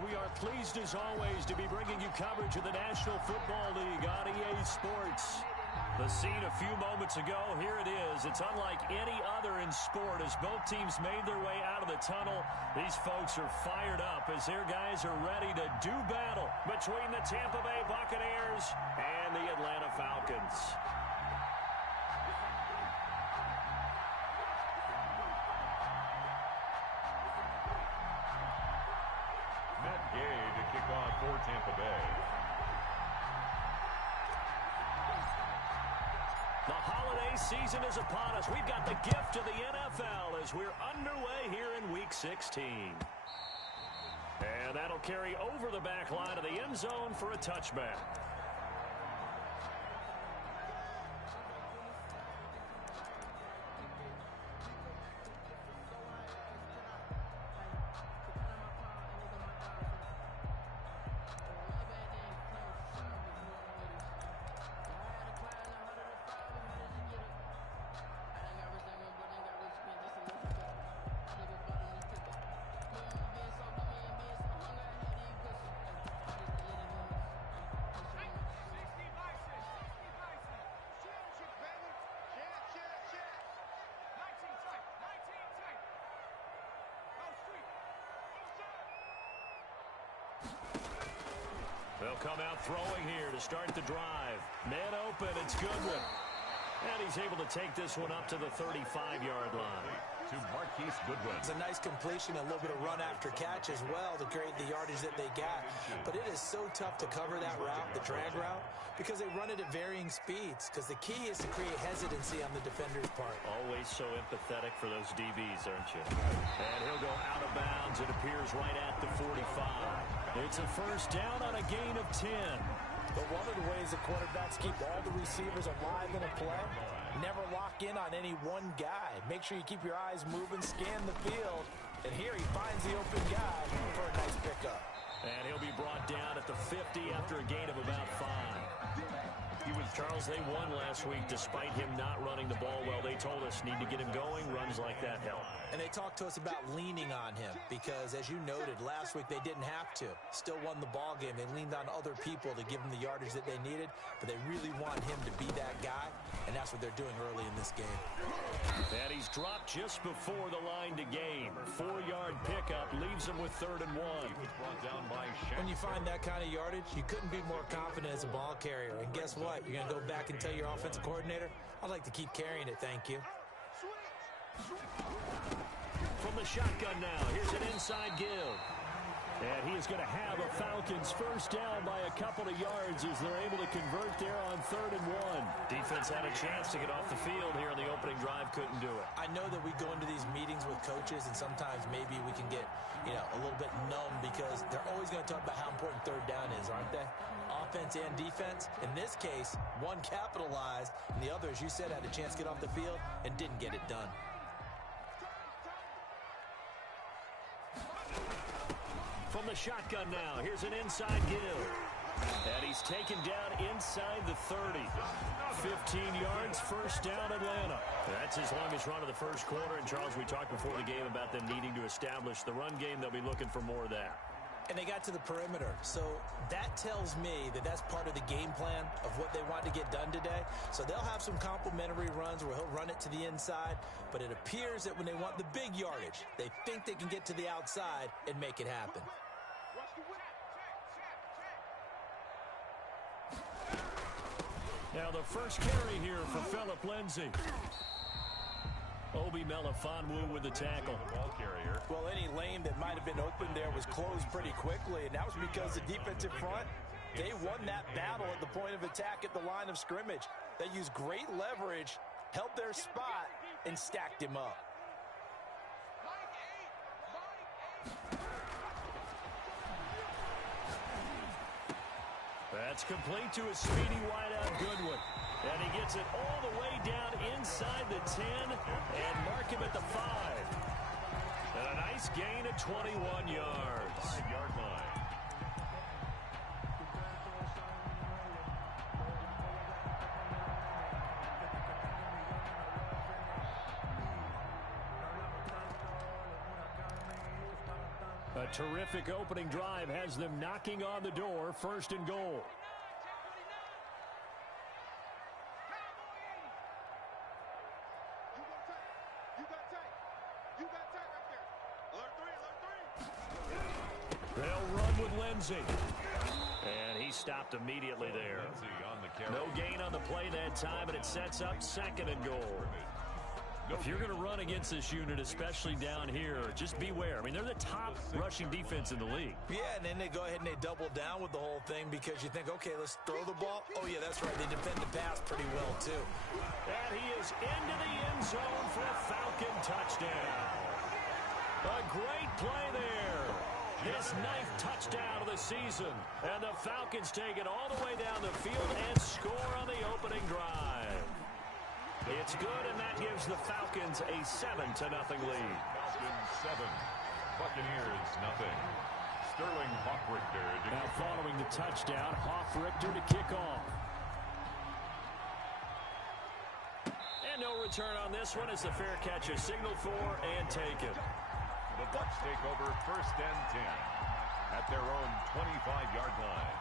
We are pleased as always to be bringing you coverage of the National Football League on EA Sports. The scene a few moments ago, here it is. It's unlike any other in sport as both teams made their way out of the tunnel. These folks are fired up as their guys are ready to do battle between the Tampa Bay Buccaneers and the Atlanta Falcons. To kick off for Tampa Bay. The holiday season is upon us. We've got the gift of the NFL as we're underway here in Week 16. And that'll carry over the back line of the end zone for a touchback. They'll come out throwing here to start the drive. Man open, it's Goodwin. And he's able to take this one up to the 35-yard line. To Marquise Goodwin. It's a nice completion, a little bit of run after catch as well to create the yardage that they got. But it is so tough to cover that route, the drag route, because they run it at varying speeds. Because the key is to create hesitancy on the defender's part. Always so empathetic for those DBs, aren't you? And he'll go out of bounds. It appears right at the 45. It's a first down on a gain of 10. But one of the ways the quarterbacks keep all the receivers alive in a play, never lock in on any one guy. Make sure you keep your eyes moving, scan the field, and here he finds the open guy for a nice pickup. And he'll be brought down at the 50 after a gain of about 5. Charles, they won last week despite him not running the ball well. They told us need to get him going. Runs like that help. And they talked to us about leaning on him because, as you noted, last week they didn't have to. Still won the ball game. They leaned on other people to give them the yardage that they needed, but they really want him to be that guy, and that's what they're doing early in this game. And he's dropped just before the line to gain. 4-yard pickup leaves him with 3rd and 1. When you find that kind of yardage, you couldn't be more confident as a ball carrier. And guess what? You're going to go back and tell your offensive coordinator, I'd like to keep carrying it, thank you. From the shotgun now, here's an inside give. And he is going to have a Falcons first down by a couple of yards as they're able to convert there on 3rd and 1. Defense had a chance to get off the field here on the opening drive, couldn't do it. I know that we go into these meetings with coaches and sometimes maybe we can get, a little bit numb because they're always going to talk about how important 3rd down is, aren't they? Offense and defense. In this case, one capitalized and the other, as you said, had a chance to get off the field and didn't get it done. From the shotgun now, here's an inside give. And he's taken down inside the 30. 15 yards, first down Atlanta. That's his longest run of the first quarter. And, Charles, we talked before the game about them needing to establish the run game. They'll be looking for more of that. And they got to the perimeter. So that tells me that that's part of the game plan of what they want to get done today. So they'll have some complementary runs where he'll run it to the inside. But it appears that when they want the big yardage, they think they can get to the outside and make it happen. Now the first carry here for Phillip Lindsay. Obi Melifonwu with the tackle. Ball carrier. Well, any lane that might have been open there was closed pretty quickly, and that was because the defensive front, they won that battle at the point of attack at the line of scrimmage. They used great leverage, held their spot, and stacked him up. That's complete to a speedy wideout Goodwin. And he gets it all the way down inside the 10 and mark him at the 5. And a nice gain of 21 yards. 5-yard line. A terrific opening drive has them knocking on the door, 1st and goal. They'll run with Lindsay. And he stopped immediately there. No gain on the play that time, and it sets up 2nd and goal. If you're going to run against this unit, especially down here, just beware. I mean, they're the top rushing defense in the league. Yeah, and then they go ahead and they double down with the whole thing because you think, okay, let's throw the ball. Oh, yeah, that's right. They defend the pass pretty well, too. And he is into the end zone for a Falcon touchdown. A great play there. His 9th touchdown of the season. And the Falcons take it all the way down the field and score on the opening drive. It's good, and that gives the Falcons a 7-0 lead. Falcons 7, Buccaneers 0. Sterling Hoffrichter. Now following the touchdown, Hoffrichter to kick off. And no return on this one as the fair catch is signaled for and taken. The Bucs take over 1st and 10 at their own 25-yard line.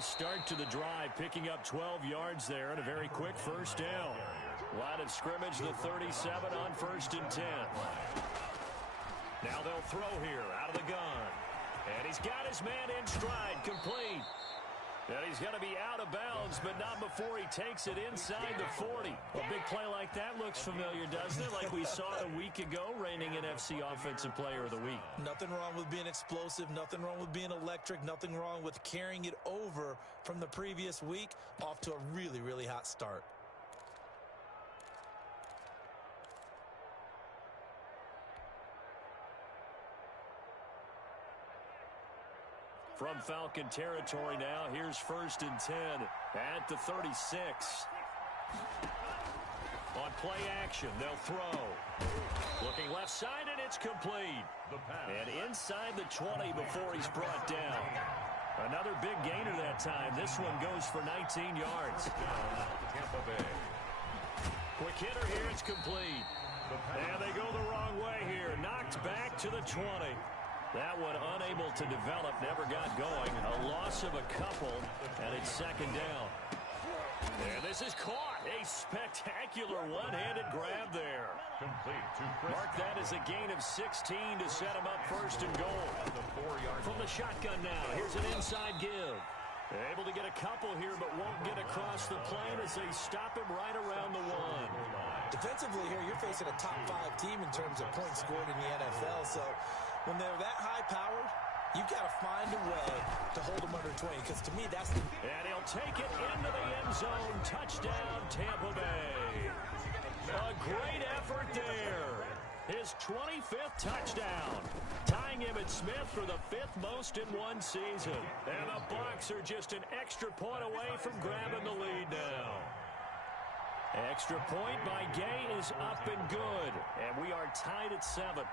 Start to the drive, picking up 12 yards there and a very quick 1st down. Line of scrimmage, the 37 on 1st and 10. Now they'll throw here out of the gun. And he's got his man in stride, complete. And he's going to be out of bounds, but not before he takes it inside the 40. A big play like that looks familiar, doesn't it? Like we saw it a week ago, reigning NFC Offensive Player of the Week. Nothing wrong with being explosive, nothing wrong with being electric, nothing wrong with carrying it over from the previous week off to a really, really hot start. From Falcon territory now, here's 1st and 10 at the 36. On play action, they'll throw. Looking left side, and it's complete. And inside the 20 before he's brought down. Another big gainer that time. This one goes for 19 yards. Tampa Bay. Quick hitter here, it's complete. And they go the wrong way here. Knocked back to the 20. That one unable to develop, never got going. A loss of a couple, and it's 2nd down. And this is caught. A spectacular one-handed grab there. Complete to Chris. Mark that as a gain of 16 to set him up 1st and goal. From the shotgun now, here's an inside give. Able to get a couple here, but won't get across the plane as they stop him right around the 1. Defensively here, you're facing a top 5 team in terms of points scored in the NFL, so when they're that high-powered, you've got to find a way to hold them under 20, because to me, that's the... And he'll take it into the end zone. Touchdown, Tampa Bay. A great effort there. His 25th touchdown. Tying Emmitt Smith for the 5th most in one season. And the Bucs are just an extra point away from grabbing the lead now. Extra point by Gay is up and good. And we are tied at 7.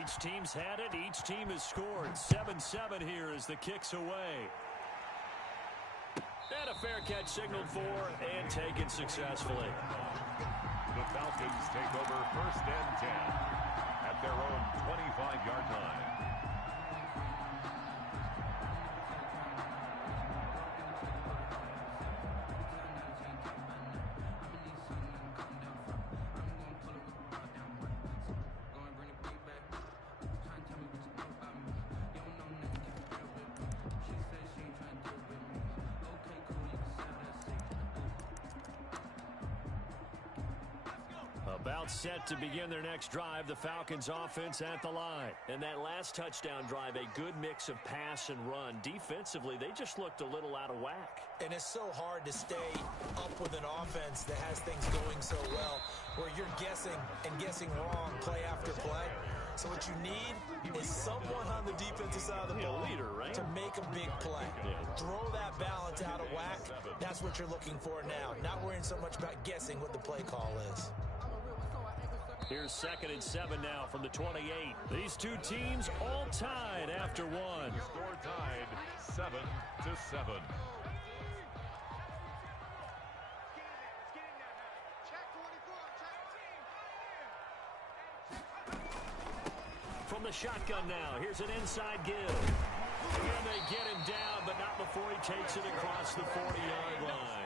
Each team's had it. Each team has scored. 7-7 here as the kick's away. And a fair catch signaled for and taken successfully. The Falcons take over 1st and 10 at their own 25-yard line. About set to begin their next drive, the Falcons offense at the line. And that last touchdown drive, a good mix of pass and run. Defensively, they just looked a little out of whack. And it's so hard to stay up with an offense that has things going so well, where you're guessing and guessing wrong play after play. So what you need is someone on the defensive side of the ball, leader, right? to make a big play. Throw that balance out of whack. That's what you're looking for now. Not worrying so much about guessing what the play call is. Here's 2nd and 7 now from the 28. These two teams all tied after one. Score tied 7-7. From the shotgun now, here's an inside give. Again, they get him down, but not before he takes it across the 40-yard line.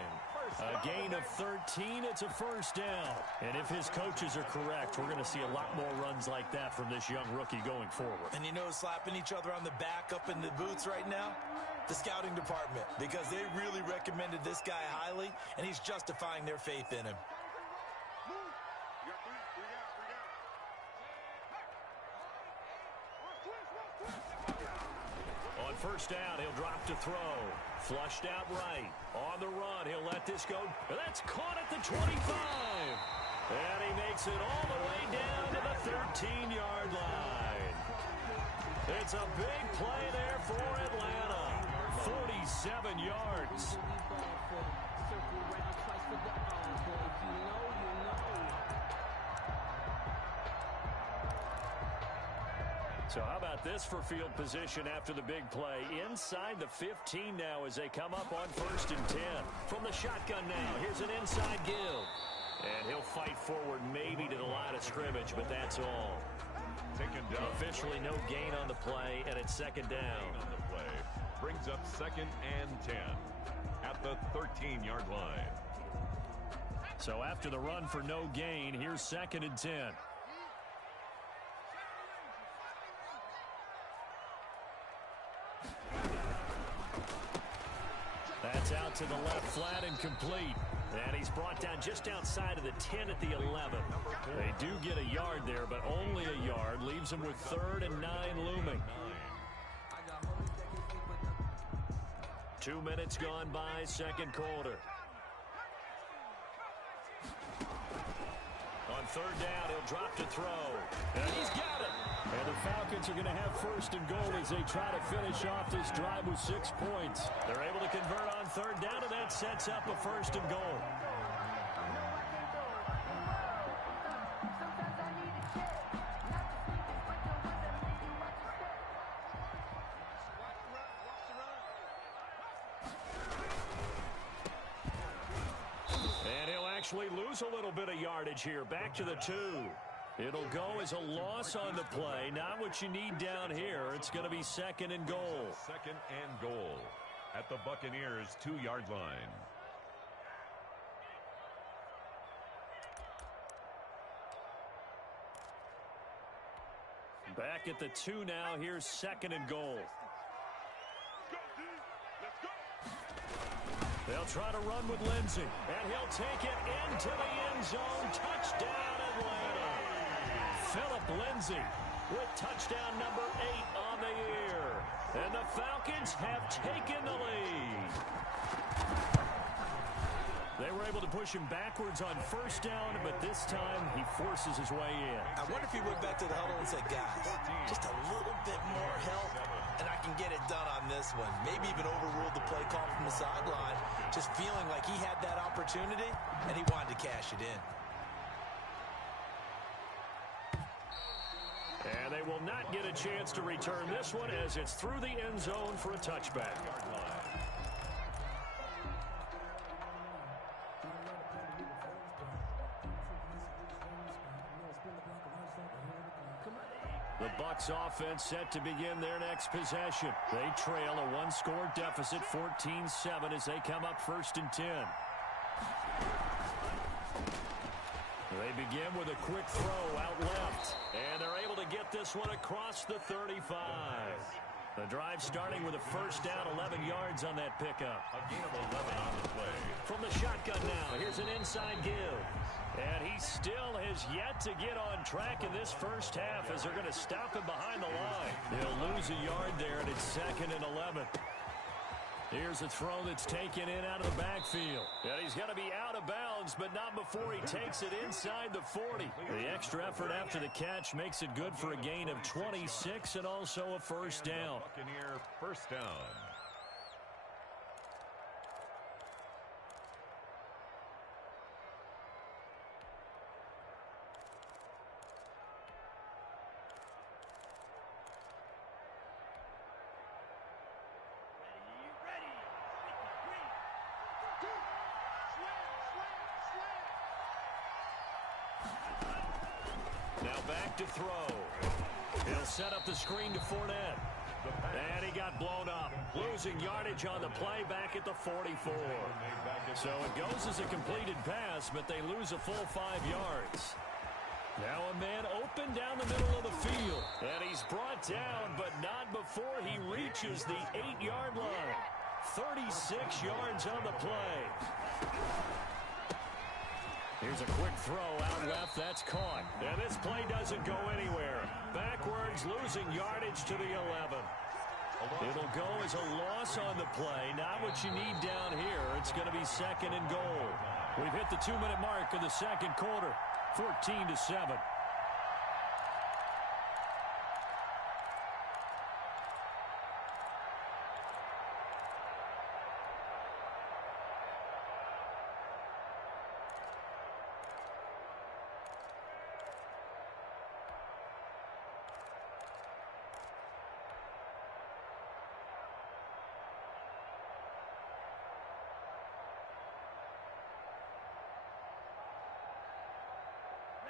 A gain of 13, it's a first down. And if his coaches are correct, we're going to see a lot more runs like that from this young rookie going forward. And you know, slapping each other on the back up in the boots right now? The scouting department, because they really recommended this guy highly, and he's justifying their faith in him. On first down, he'll drop to throw. Flushed out right. On the run, he'll let this go. That's caught at the 25. And he makes it all the way down to the 13-yard line. It's a big play there for Atlanta. 47 yards. So how about this for field position after the big play? Inside the 15 now as they come up on 1st and 10. From the shotgun now, here's an inside give. And he'll fight forward maybe to the line of scrimmage, but that's all. Taken down. Officially no gain on the play, and it's 2nd down. On the play brings up 2nd and 10 at the 13-yard line. So after the run for no gain, here's 2nd and 10. That's out to the left flat and complete. And he's brought down just outside of the 10 at the 11. They do get a yard there, but only a yard. Leaves them with 3rd and 9 looming. 2 minutes gone by, 2nd quarter. On 3rd down, he'll drop to throw. And he's got it. And the Falcons are going to have 1st and goal as they try to finish off this drive with 6 points. They're able to convert on 3rd down, and that sets up a 1st and goal. And he'll actually lose a little bit of yardage here. Back to the 2. It'll go as a loss on the play. Not what you need down here. It's going to be 2nd and goal. 2nd and goal at the Buccaneers' 2-yard line. Back at the 2 now. Here's 2nd and goal. They'll try to run with Lindsey, and he'll take it into the end zone. Touchdown, Atlanta. Philip Lindsey with touchdown number 8 on the year. And the Falcons have taken the lead. They were able to push him backwards on 1st down, but this time he forces his way in. I wonder if he went back to the huddle and said, guys, just a little bit more help, and I can get it done on this one. Maybe even overruled the play call from the sideline, just feeling like he had that opportunity, and he wanted to cash it in. And they will not get a chance to return this one as it's through the end zone for a touchback. The Bucs offense set to begin their next possession. They trail a 1-score deficit, 14-7, as they come up 1st and 10. They begin with a quick throw out left, and they're able to get this one across the 35. The drive starting with a 1st down, 11 yards on that pickup. A gain of 11 on the play. From the shotgun now, here's an inside give. And he still has yet to get on track in this first half as they're going to stop him behind the line. He'll lose a yard there, and it's 2nd and 11. Here's a throw that's taken in out of the backfield. And he's going to be out of bounds, but not before he takes it inside the 40. The extra effort after the catch makes it good for a gain of 26 and also a first down. Buccaneer first down. Now back to throw. He'll set up the screen to Fournette. And he got blown up. Losing yardage on the play back at the 44. So it goes as a completed pass, but they lose a full 5 yards. Now a man open down the middle of the field. And he's brought down, but not before he reaches the 8-yard line. 36 yards on the play. Here's a quick throw out left. That's caught. And this play doesn't go anywhere. Backwards, losing yardage to the 11. It'll go as a loss on the play. Not what you need down here. It's going to be 2nd and goal. We've hit the 2-minute mark of the second quarter. 14-7.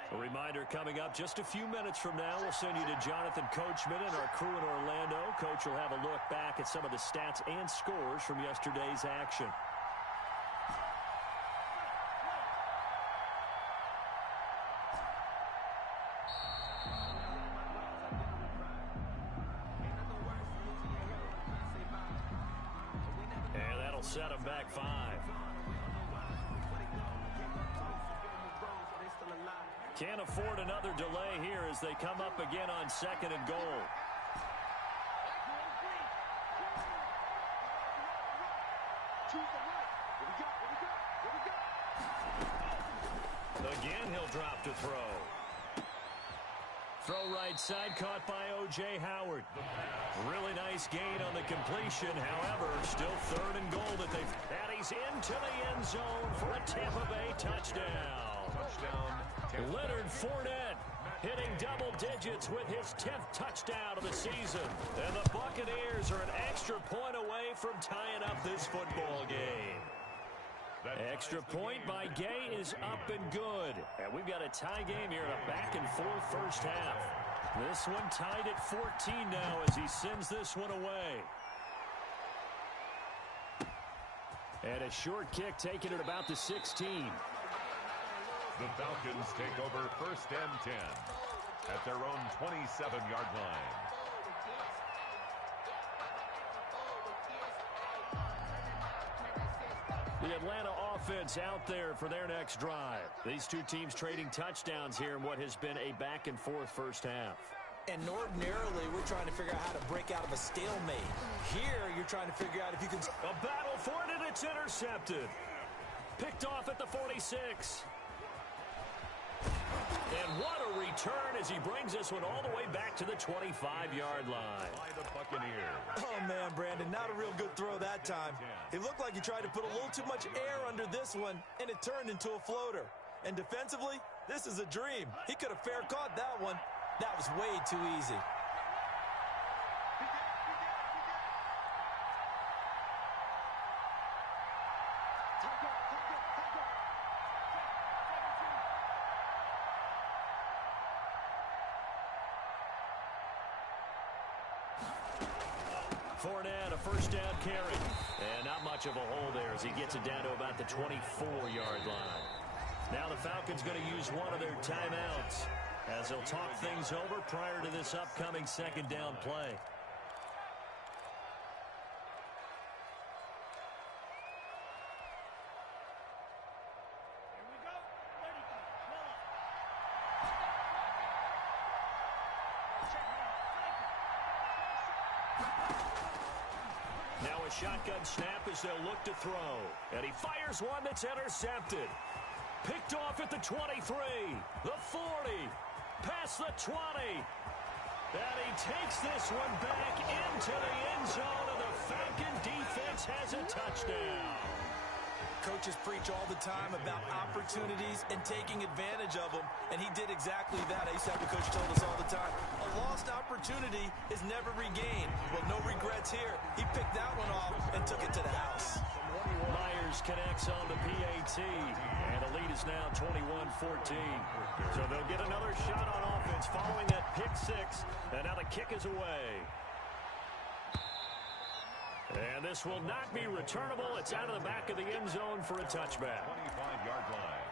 A reminder coming up just a few minutes from now, we'll send you to Jonathan Coachman and our crew in Orlando. Coach will have a look back at some of the stats and scores from yesterday's action. And that'll set him back 5. Can't afford another delay here as they come up again on 2nd and goal. Again, he'll drop to throw. Throw right side, caught by O.J. Howard. Really nice gain on the completion. However, still 3rd and goal that they've... And he's into the end zone for a Tampa Bay touchdown. Leonard Fournette hitting double digits with his 10th touchdown of the season. And the Buccaneers are an extra point away from tying up this football game. Extra point by Gay is up and good. And we've got a tie game here in a back-and-forth first half. This one tied at 14 now as he sends this one away. And a short kick taken at about the 16. The Falcons take over 1st and 10 at their own 27-yard line. The Atlanta offense out there for their next drive. These two teams trading touchdowns here in what has been a back-and-forth first half. And ordinarily, we're trying to figure out how to break out of a stalemate. Here, you're trying to figure out if you can... A battle for it, and it's intercepted. Picked off at the 46. And what a return as he brings this one all the way back to the 25-yard line. By the Buccaneers. Oh, man, Brandon, not a real good throw that time. It looked like he tried to put a little too much air under this one, and it turned into a floater. And defensively, this is a dream. He could have fair caught that one. That was way too easy. Fournette, a first down carry. And not much of a hole there as he gets it down to about the 24-yard line. Now the Falcons going to use one of their timeouts as they'll talk things over prior to this upcoming 2nd down play. a shotgun snap as they'll look to throw. And he fires one that's intercepted. Picked off at the 23, the 40, past the 20. And he takes this one back into the end zone, and the Falcon defense has a touchdown. Coaches preach all the time about opportunities and taking advantage of them, and he did exactly that. I used to have a coach told us all the time, a lost opportunity is never regained. Well, no regrets here. He picked that one off and took it to the house. Myers connects on the PAT, and the lead is now 21-14. So they'll get another shot on offense following that pick six, and now the kick is away. And this will not be returnable. It's out of the back of the end zone for a touchback. 25-yard line.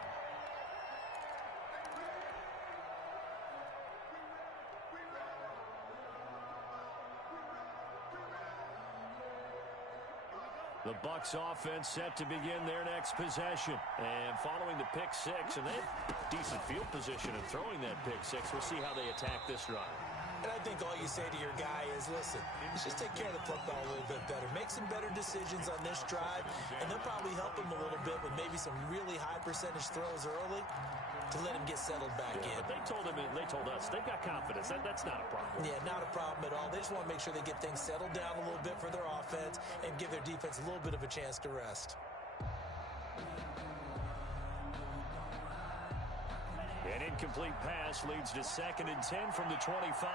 The Bucs offense set to begin their next possession. And following the pick six, and they have decent field position in throwing that pick six. We'll see how they attack this drive. And I think all you say to your guy is, listen, let's just take care of the football a little bit better. Make some better decisions on this drive, and they'll probably help him a little bit with maybe some really high percentage throws early to let him get settled back in. But they told us they've got confidence. That's not a problem. Yeah, not a problem at all. They just want to make sure they get things settled down a little bit for their offense and give their defense a little bit of a chance to rest. An incomplete pass leads to 2nd and 10 from the 25.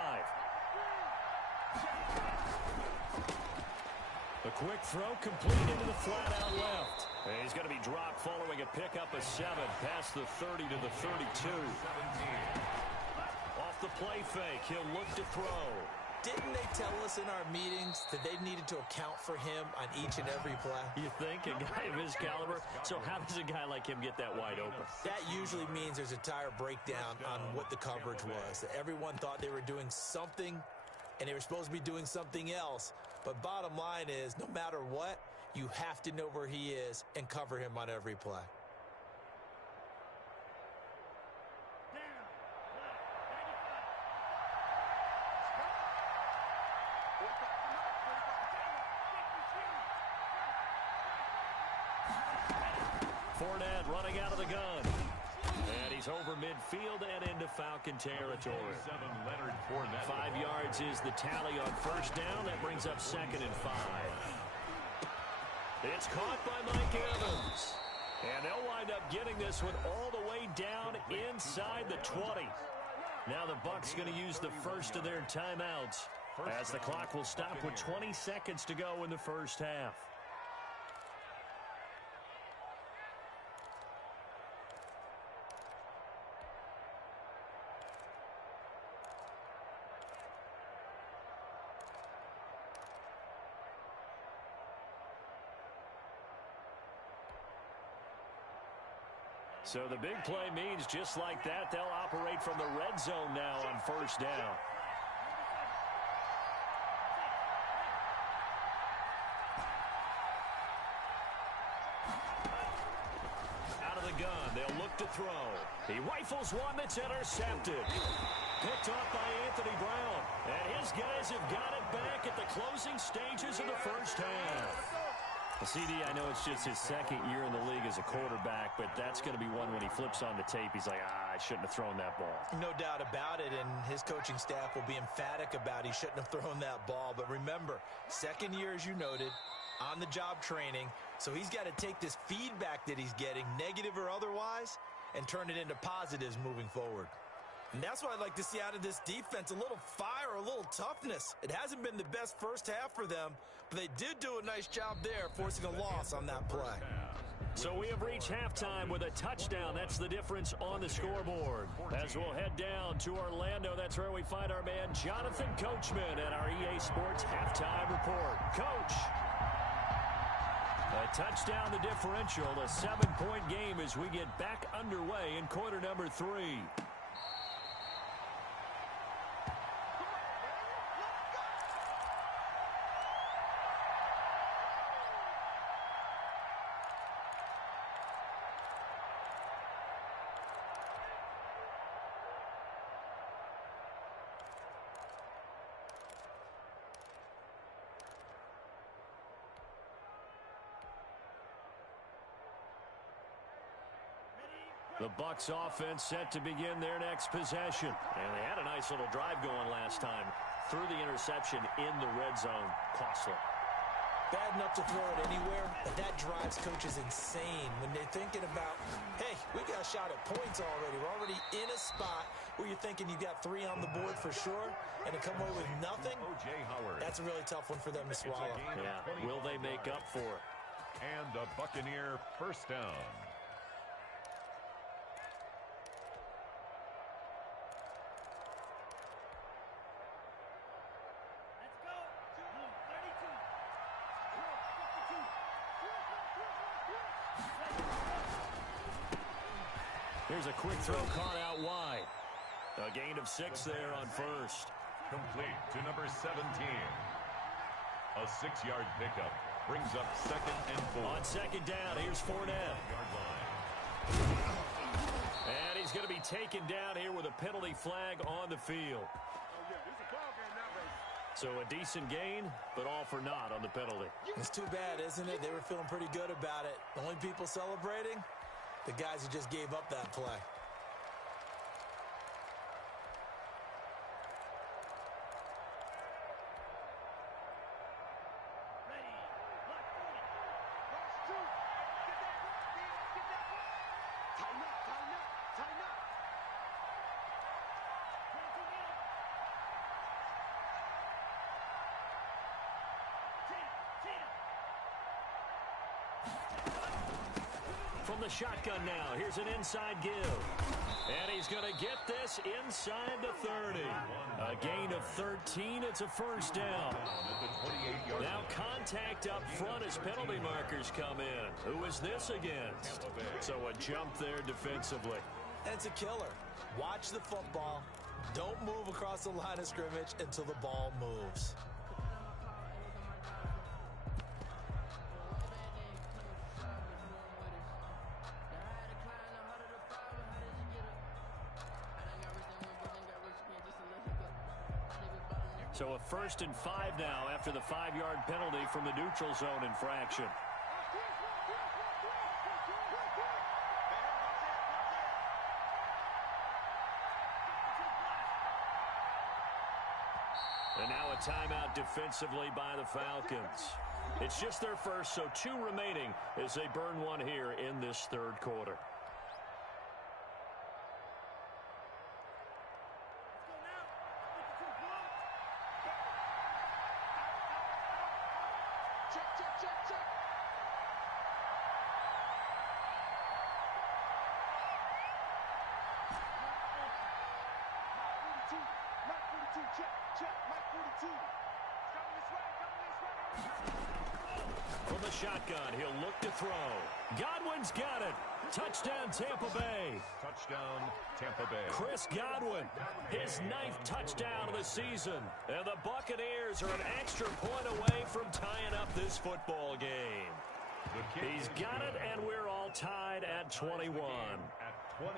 A quick throw complete into the flat out left. And he's going to be dropped following a pickup of 7 past the 30 to the 32. Off the play fake, he'll look to throw. Didn't they tell us in our meetings that they needed to account for him on each and every play? You think? A guy of his caliber? So how does a guy like him get that wide open? That usually means there's a tire breakdown on what the coverage was. That everyone thought they were doing something, and they were supposed to be doing something else. But bottom line is, no matter what, you have to know where he is and cover him on every play. Fournette running out of the gun. And he's over midfield and into Falcon territory. 5 yards is the tally on first down. That brings up 2nd and 5. It's caught by Mike Evans. And they'll wind up getting this one all the way down inside the 20. Now the Bucs going to use the first of their timeouts as the clock will stop with 20 seconds to go in the first half. So the big play means just like that, they'll operate from the red zone now on first down. Out of the gun, they'll look to throw. He rifles one that's intercepted. Picked off by Anthony Brown. And his guys have got it back at the closing stages of the first half. CD, I know it's just his 2nd year in the league as a quarterback, but that's going to be one when he flips on the tape. He's like, I shouldn't have thrown that ball. No doubt about it, and his coaching staff will be emphatic about he shouldn't have thrown that ball. But remember, 2nd year, as you noted, on-the-job training, so he's got to take this feedback that he's getting, negative or otherwise, and turn it into positives moving forward. And that's what I'd like to see out of this defense, a little fire, a little toughness. It hasn't been the best first half for them, but they did do a nice job there, forcing a loss on that play. So we have reached halftime with a touchdown. That's the difference on the scoreboard. As we'll head down to Orlando, that's where we find our man Jonathan Coachman at our EA Sports Halftime Report. Coach. A touchdown, the differential, a 7-point game as we get back underway in quarter number 3. The Bucs offense set to begin their next possession. And they had a nice little drive going last time. Threw the interception in the red zone. Costly. Bad enough to throw it anywhere, but that drives coaches insane when they're thinking about, hey, we got a shot at points already. We're already in a spot where you're thinking you got 3 on the board for sure, and to come away with nothing, that's a really tough one for them to swallow. Yeah, will they make up for it? And a Buccaneer first down. Here's a quick throw caught out wide. A gain of 6 there on first. Complete to number 17. A 6-yard pickup brings up 2nd and 4. On 2nd down, here's Fournette. And he's going to be taken down here with a penalty flag on the field. So a decent gain, but all for naught on the penalty. It's too bad, isn't it? They were feeling pretty good about it. The only people celebrating, the guys who just gave up that play. From the shotgun now, here's an inside give. And he's going to get this inside the 30. A gain of 13, it's a first down. Now contact up front as penalty markers come in. Who is this against? So a jump there defensively. It's a killer. Watch the football. Don't move across the line of scrimmage until the ball moves. So a 1st and 5 now after the 5-yard penalty from the neutral zone infraction. And now a timeout defensively by the Falcons. It's just their first, so 2 remaining as they burn one here in this 3rd quarter. From the shotgun, he'll look to throw. Godwin's got it. Touchdown, Tampa Bay. Touchdown, Tampa Bay. Chris Godwin, his 9th touchdown of the season. And the Buccaneers are an extra point away from tying up this football game. He's got it, and we're all tied at 21. At 21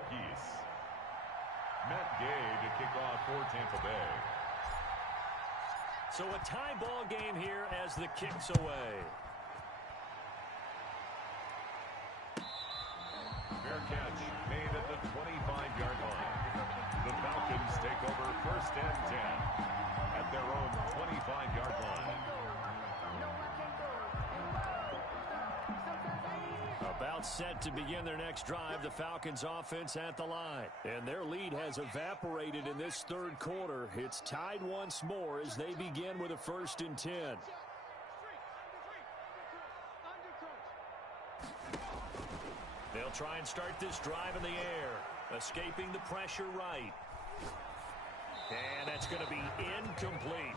apiece. Matt Gay to kick off for Tampa Bay. So a tie ball game here as the kick's away. Fair catch made at the 25-yard line. The Falcons take over 1st and 10 at their own 25-yard line. About set to begin their next drive, the Falcons offense at the line. And their lead has evaporated in this 3rd quarter. It's tied once more as they begin with a 1st and 10. They'll try and start this drive in the air, escaping the pressure right. And that's going to be incomplete.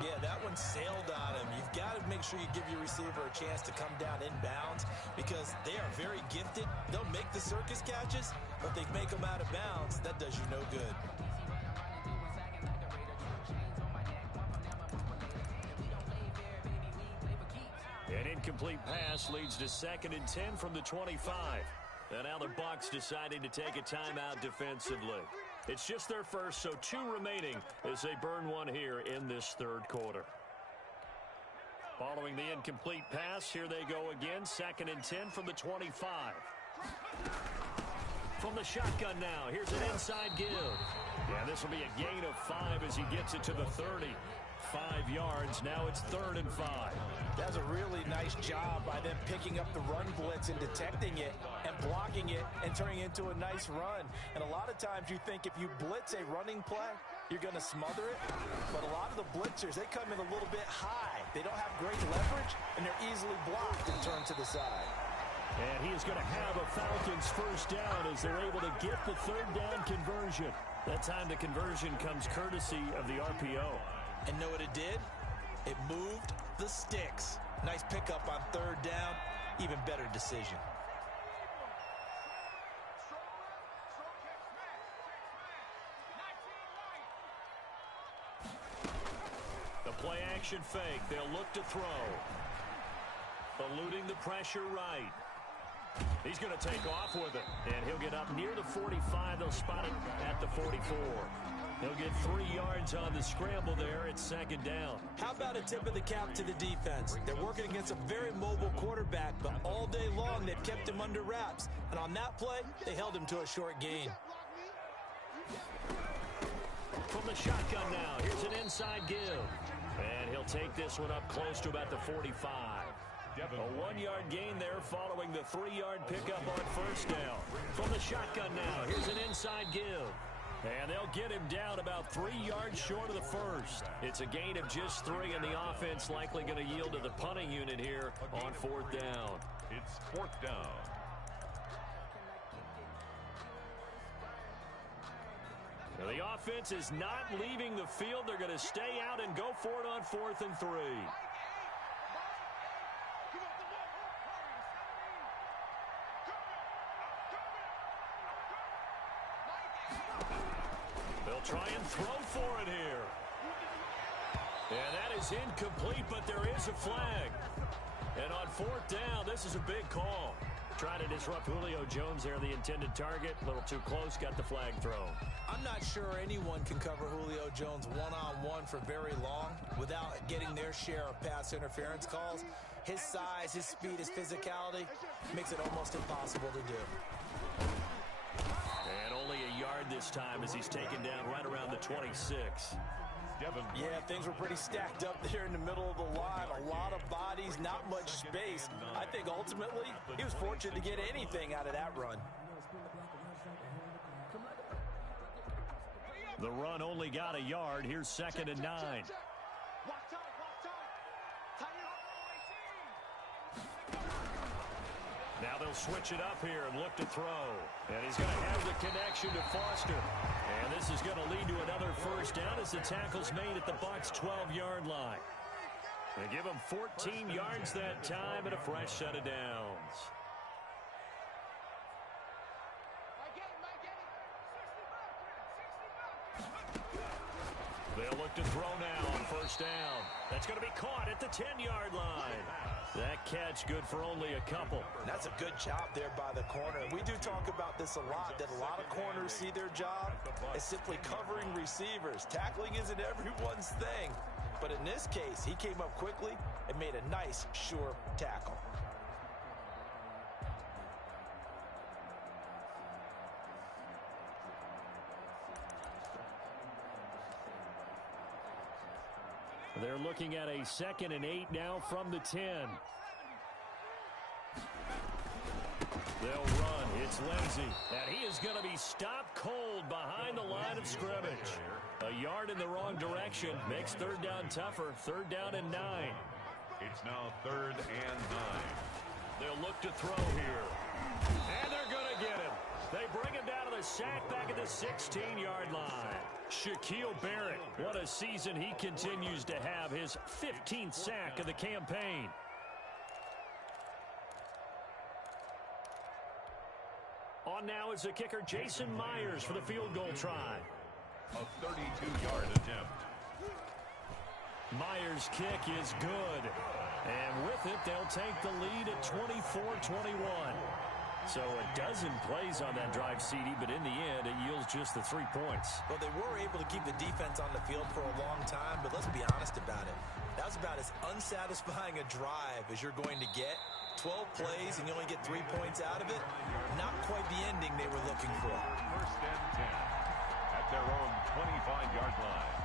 Yeah, that one sailed on him. You've got to make sure you give your receiver a chance to come down inbounds because they are very gifted. They'll make the circus catches, but they make them out of bounds. That does you no good. An incomplete pass leads to 2nd and 10 from the 25. And now the Bucs deciding to take a timeout defensively. It's just their first, so 2 remaining as they burn one here in this 3rd quarter. Following the incomplete pass, here they go again. 2nd and 10 from the 25. From the shotgun now, here's an inside give. Yeah, this will be a gain of 5 as he gets it to the 30. 5 yards, now it's 3rd and 5. That's a really nice job by them picking up the run blitz and detecting it and blocking it and turning it into a nice run. And a lot of times you think if you blitz a running play, you're going to smother it. But a lot of the blitzers, they come in a little bit high. They don't have great leverage, and they're easily blocked and turned to the side. And he is going to have a Falcons first down as they're able to get the 3rd down conversion. That time the conversion comes courtesy of the RPO. And know what it did? It moved the sticks. Nice pickup on 3rd down. Even better decision. The play action fake. They'll look to throw. Eluding the pressure right. He's going to take off with it. And he'll get up near the 45. They'll spot it at the 44. He'll get 3 yards on the scramble there. It's 2nd down. How about a tip of the cap to the defense? They're working against a very mobile quarterback, but all day long they've kept him under wraps. And on that play, they held him to a short gain. From the shotgun now, here's an inside give. And he'll take this one up close to about the 45. A 1-yard gain there following the 3-yard pickup on first down. From the shotgun now, here's an inside give. And they'll get him down about 3 yards short of the first. It's a gain of just 3, and the offense likely going to yield to the punting unit here on 4th down. It's 4th down. Now the offense is not leaving the field. They're going to stay out and go for it on 4th and 3. They'll try and throw for it here. And that is incomplete, but there is a flag. And on 4th down, this is a big call. Trying to disrupt Julio Jones there, the intended target. A little too close, got the flag thrown. I'm not sure anyone can cover Julio Jones one-on-one for very long without getting their share of pass interference calls. His size, his speed, his physicality makes it almost impossible to do. And only a yard this time as he's taken down right around the 26. Yeah, things were pretty stacked up there in the middle of the line. A lot of bodies, not much space. I think ultimately he was fortunate to get anything out of that run. The run only got a yard. Here's 2nd and 9. Now they'll switch it up here and look to throw. And he's going to have the connection to Foster. And this is going to lead to another first down as the tackle's made at the Bucs' 12-yard line. They give him 14 yards that time and a fresh set of downs. They'll look to throw now on first down. That's going to be caught at the 10-yard line. That catch good for only a couple. That's a good job there by the corner. We do talk about this a lot, that a lot of corners see their job as simply covering receivers. Tackling isn't everyone's thing. But in this case, he came up quickly and made a nice, sure tackle. They're looking at a 2nd and 8 now from the 10. They'll run. It's Lindsey. And he is going to be stopped cold behind the line of scrimmage. A yard in the wrong direction makes 3rd down tougher. 3rd down and 9. It's now 3rd and 9. They'll look to throw here. And they're going to get him. They bring him down to the sack back at the 16-yard line. Shaquille Barrett, what a season he continues to have. His 15th sack of the campaign. On now is the kicker Jason Myers for the field goal try. A 32-yard attempt. Myers' kick is good. And with it, they'll take the lead at 24-21. So a dozen plays on that drive, CD, but in the end, it yields just the 3 points. Well, they were able to keep the defense on the field for a long time, but let's be honest about it. That was about as unsatisfying a drive as you're going to get. 12 plays and you only get 3 points out of it, not quite the ending they were looking for. First and 10 at their own 25-yard line.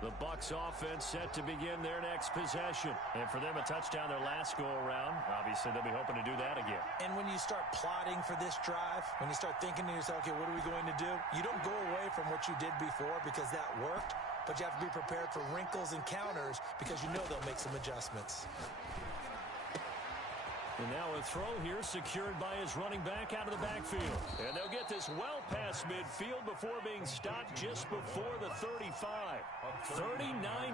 The Bucs offense set to begin their next possession. And for them, a touchdown their last go-around. Obviously, they'll be hoping to do that again. And when you start plotting for this drive, when you start thinking to yourself, okay, what are we going to do? You don't go away from what you did before because that worked, but you have to be prepared for wrinkles and counters because you know they'll make some adjustments. And now a throw here secured by his running back out of the backfield. And they'll get this well past midfield before being stopped just before the 35. 39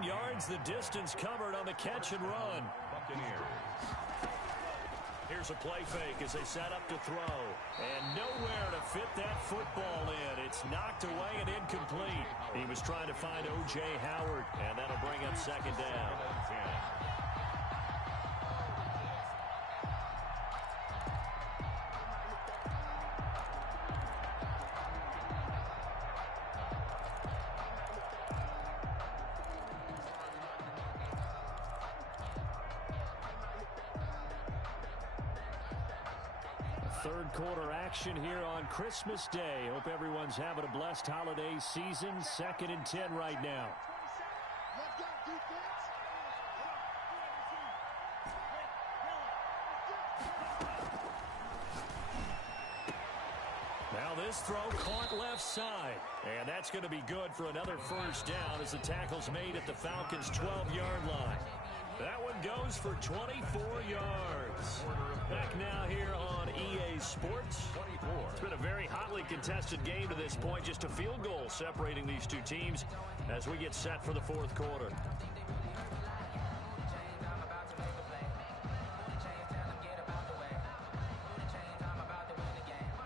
yards the distance covered on the catch and run. Buccaneers. Here's a play fake as they set up to throw. And nowhere to fit that football in. It's knocked away and incomplete. He was trying to find O.J. Howard, and that'll bring up second down. Third quarter action here on Christmas Day. Hope everyone's having a blessed holiday season. 2nd and 10 right now. Now this throw caught left side. And that's going to be good for another first down as the tackle's made at the Falcons' 12-yard line. That one goes for 24 yards. Back now here on EA Sports. It's been a very hotly contested game to this point. Just a field goal separating these two teams as we get set for the fourth quarter.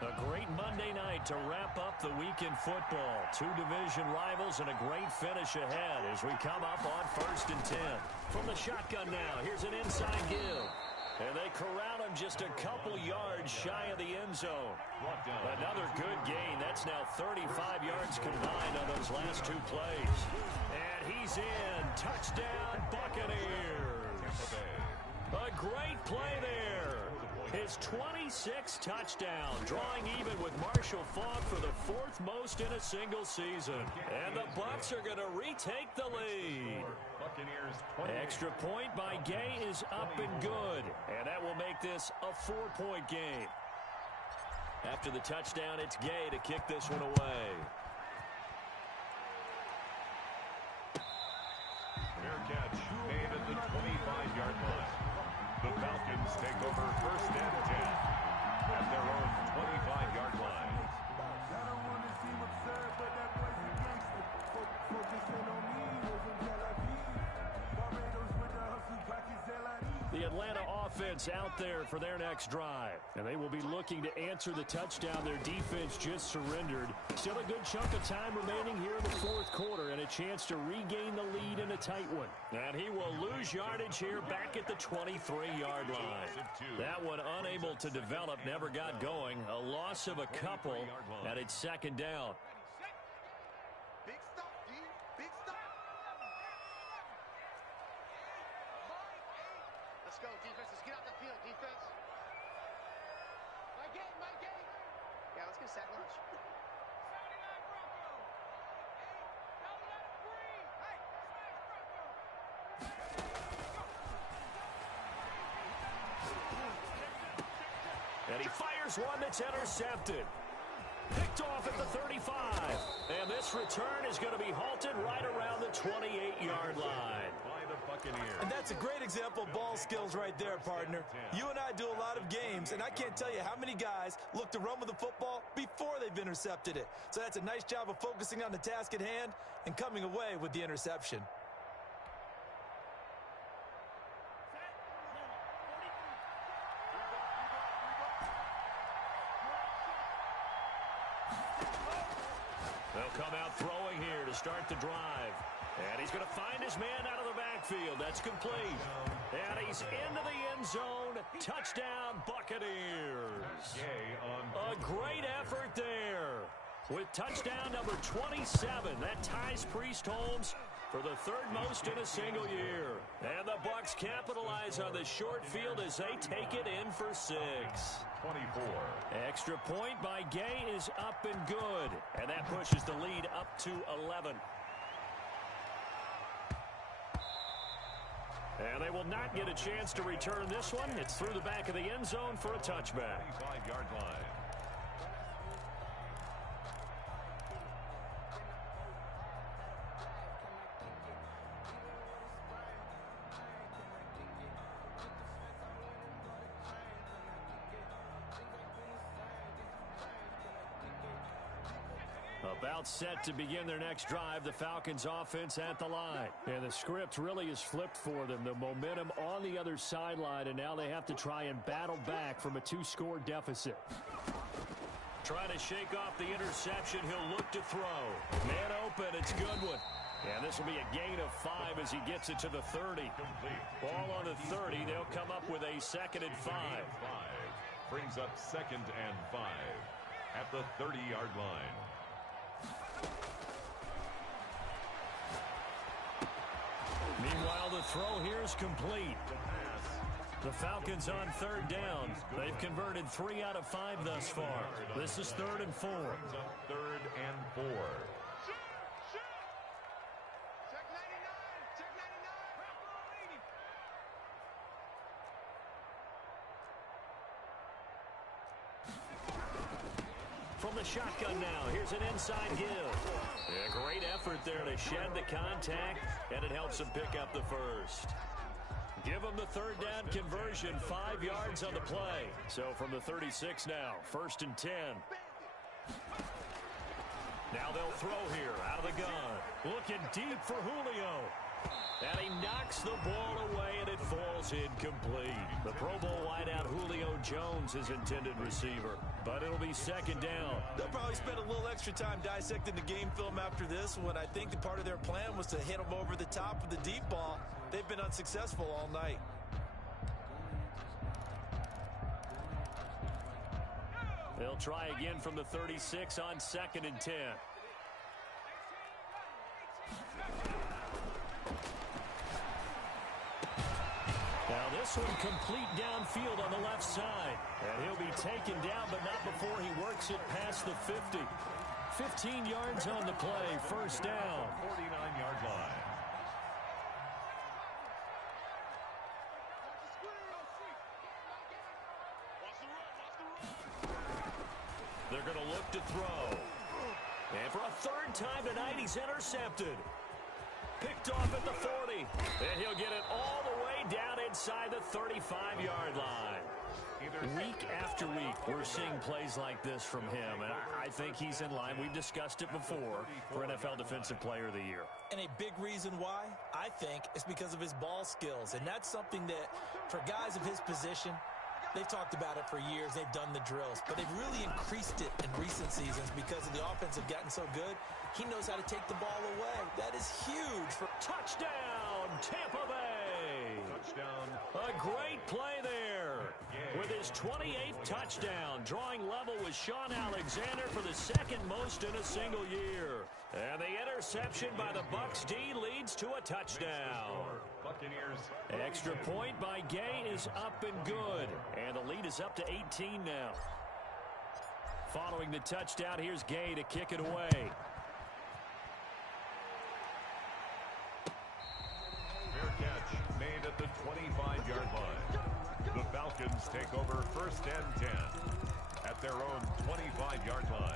A great Monday night to wrap up the week in football. Two division rivals and a great finish ahead as we come up on 1st and 10. From the shotgun now, here's an inside give. And they corral him just a couple yards shy of the end zone. Another good gain. That's now 35 yards combined on those last two plays. And he's in. Touchdown, Buccaneers. A great play there. His 26th touchdown, drawing even with Marshall Faulk for the 4th most in a single season. And the Bucs are going to retake the lead. Extra point by Gay is up and good. And that will make this a 4-point game. After the touchdown, it's Gay to kick this one away. Fair catch made at the 25-yard line. The Falcons take over 1st and 10 at their own 25-yard line. I don't want to seem absurd, but that boy's a gangster. Focusing on me wasn't Tel Aviv. Barbados with the hustle pockets, The Atlanta offense out there for their next drive. And they will be looking to answer the touchdown their defense just surrendered. Still a good chunk of time remaining here in the fourth quarter and a chance to regain the lead in a tight one. And he will lose yardage here back at the 23-yard line. That one unable to develop, never got going. A loss of a couple, and it's second down. Big stuff, D. Big stuff. Let's go, defense. Let's get out the field, defense. My game. Yeah, let's get a sack lunch. And he fires one that's intercepted. Picked off at the 35. And this return is going to be halted right around the 28-yard line. By the Buccaneers. And that's a great example of ball skills right there, partner. You and I do a lot of games, and I can't tell you how many guys look to run with the football before they've intercepted it. So that's a nice job of focusing on the task at hand and coming away with the interception. They'll come out throwing here to start the drive. And he's going to find his man out of the backfield. That's complete. And he's into the end zone. Touchdown, Buccaneers. A great effort there. With touchdown number 27, that ties Priest Holmes for the third most in a single year. And the Bucs capitalize on the short field as they take it in for 6. 24. Extra point by Gay is up and good. And that pushes the lead up to 11. And they will not get a chance to return this one. It's through the back of the end zone for a touchback. 25-yard line. About set to begin their next drive, the Falcons offense at the line. And the script really is flipped for them. The momentum on the other sideline, and now they have to try and battle back from a 2-score deficit. Trying to shake off the interception. He'll look to throw. Man open, it's Goodwin. And this will be a gain of 5 as he gets it to the 30. Ball on the 30. They'll come up with a 2nd and 5. Brings up 2nd and 5 at the 30-yard line. Meanwhile, the throw here is complete. The Falcons on 3rd down. They've converted 3 out of 5 thus far. This is 3rd and 4. 3rd and 4. From the shotgun now, here's an inside give. A great effort there to shed the contact, and it helps him pick up the first. Give him the 3rd down conversion, 5 yards on the play. So from the 36 now, 1st and 10. Now they'll throw here out of the gun. Looking deep for Julio. And he knocks the ball away, and it falls incomplete. The Pro Bowl wideout Julio Jones is intended receiver, but it'll be 2nd down. They'll probably spend a little extra time dissecting the game film after this one. I think the part of their plan was to hit them over the top with the deep ball. They've been unsuccessful all night. They'll try again from the 36 on 2nd and 10. Now this one complete downfield on the left side. And he'll be taken down, but not before he works it past the 50. 15 yards on the play, 1st down. 49-yard line. They're going to look to throw. And for a 3rd time tonight, he's intercepted. Picked off at the 40. And he'll get it all the way down inside the 35-yard line. Week after week, we're seeing plays like this from him, and I think he's in line. We've discussed it before for NFL Defensive Player of the Year. And a big reason why, I think, is because of his ball skills. And that's something that, for guys of his position, they've talked about it for years. They've done the drills. But they've really increased it in recent seasons because of the offense have gotten so good. He knows how to take the ball away. That is huge. For touchdown, Tampa Bay. Touchdown. A great play there. With his 28th touchdown, drawing level with Sean Alexander for the 2nd most in a single year. And the interception by the Bucs D leads to a touchdown. Buccaneers. Extra point by Gay is up and good. And the lead is up to 18 now. Following the touchdown, here's Gay to kick it away. Fair catch made at the 25-yard line. The Falcons take over 1st and 10 at their own 25-yard line.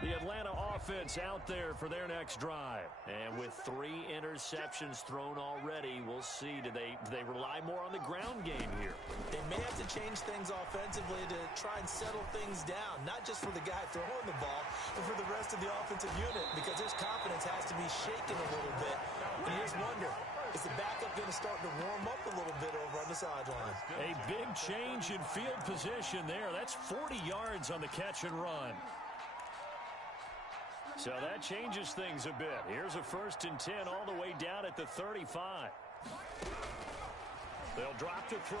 The Atlanta offense out there for their next drive. And with 3 interceptions thrown already, we'll see. Do they rely more on the ground game here? They may have to change things offensively to try and settle things down, not just for the guy throwing the ball, but for the rest of the offensive unit, because his confidence has to be shaken a little bit. And you just wonder, Is the backup going to start to warm up a little bit over on the sideline? A big change in field position there. That's 40 yards on the catch and run. So that changes things a bit. Here's a 1st and 10 all the way down at the 35. They'll drop to throw.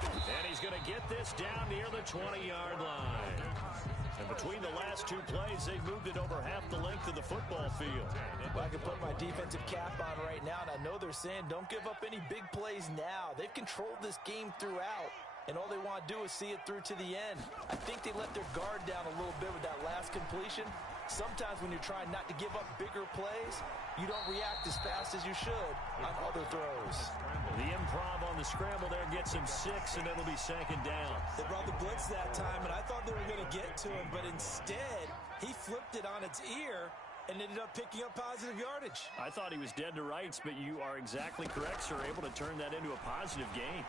And he's going to get this down near the 20-yard line. And between the last two plays, they've moved it over half the length of the football field. Well, I can put my defensive cap on right now, and I know they're saying don't give up any big plays now. They've controlled this game throughout, and all they want to do is see it through to the end. I think they let their guard down a little bit with that last completion. Sometimes when you're trying not to give up bigger plays, you don't react as fast as you should on other throws. The improv on the scramble there gets him 6, and it'll be 2nd down. They brought the blitz that time, and I thought they were going to get to him, but instead, he flipped it on its ear and ended up picking up positive yardage. I thought he was dead to rights, but you are exactly correct, sir. Able to turn that into a positive gain.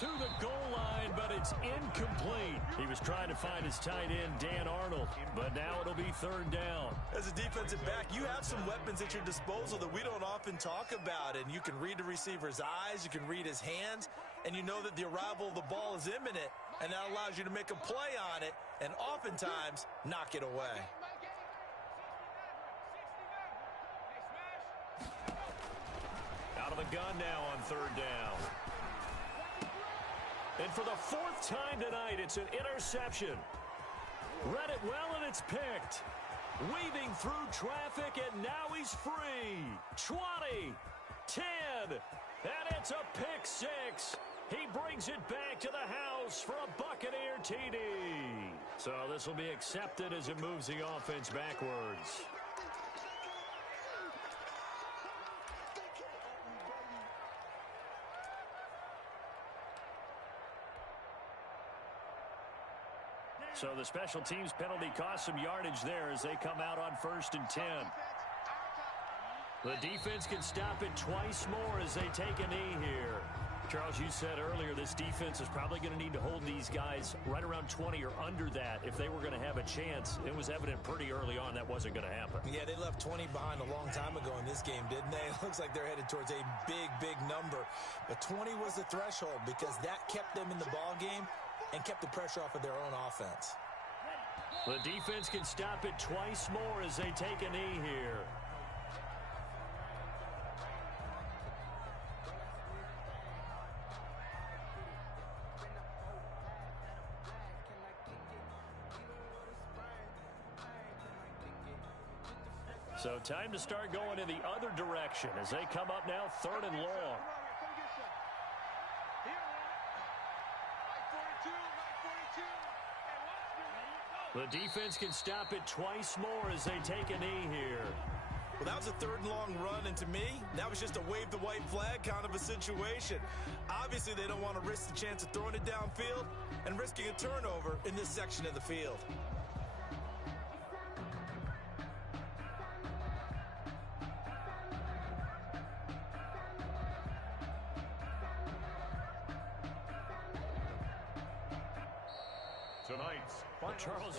To the goal line, but it's incomplete. He was trying to find his tight end, Dan Arnold, but now it'll be 3rd down. As a defensive back, you have some weapons at your disposal that we don't often talk about, and you can read the receiver's eyes, you can read his hands, and you know that the arrival of the ball is imminent, and that allows you to make a play on it, and oftentimes knock it away. Out of the gun now on 3rd down. And for the 4th time tonight, it's an interception. Read it well, and it's picked. Weaving through traffic, and now he's free. 20, 10, and it's a pick 6. He brings it back to the house for a Buccaneer TD. So this will be accepted as it moves the offense backwards. So the special teams penalty cost some yardage there as they come out on 1st and 10. The defense can stop it twice more as they take a knee here. Charles, you said earlier this defense is probably going to need to hold these guys right around 20 or under that if they were going to have a chance. It was evident pretty early on that wasn't going to happen. Yeah, they left 20 behind a long time ago in this game, didn't they? It looks like they're headed towards a big, big number. But 20 was the threshold because that kept them in the ball game and kept the pressure off of their own offense. The defense can stop it twice more as they take a knee here. So time to start going in the other direction as they come up now 3rd and long. The defense can stop it twice more as they take a knee here. Well, that was a 3rd and long run, and to me, that was just a wave the white flag kind of a situation. Obviously, they don't want to risk the chance of throwing it downfield and risking a turnover in this section of the field. Tonight's Charles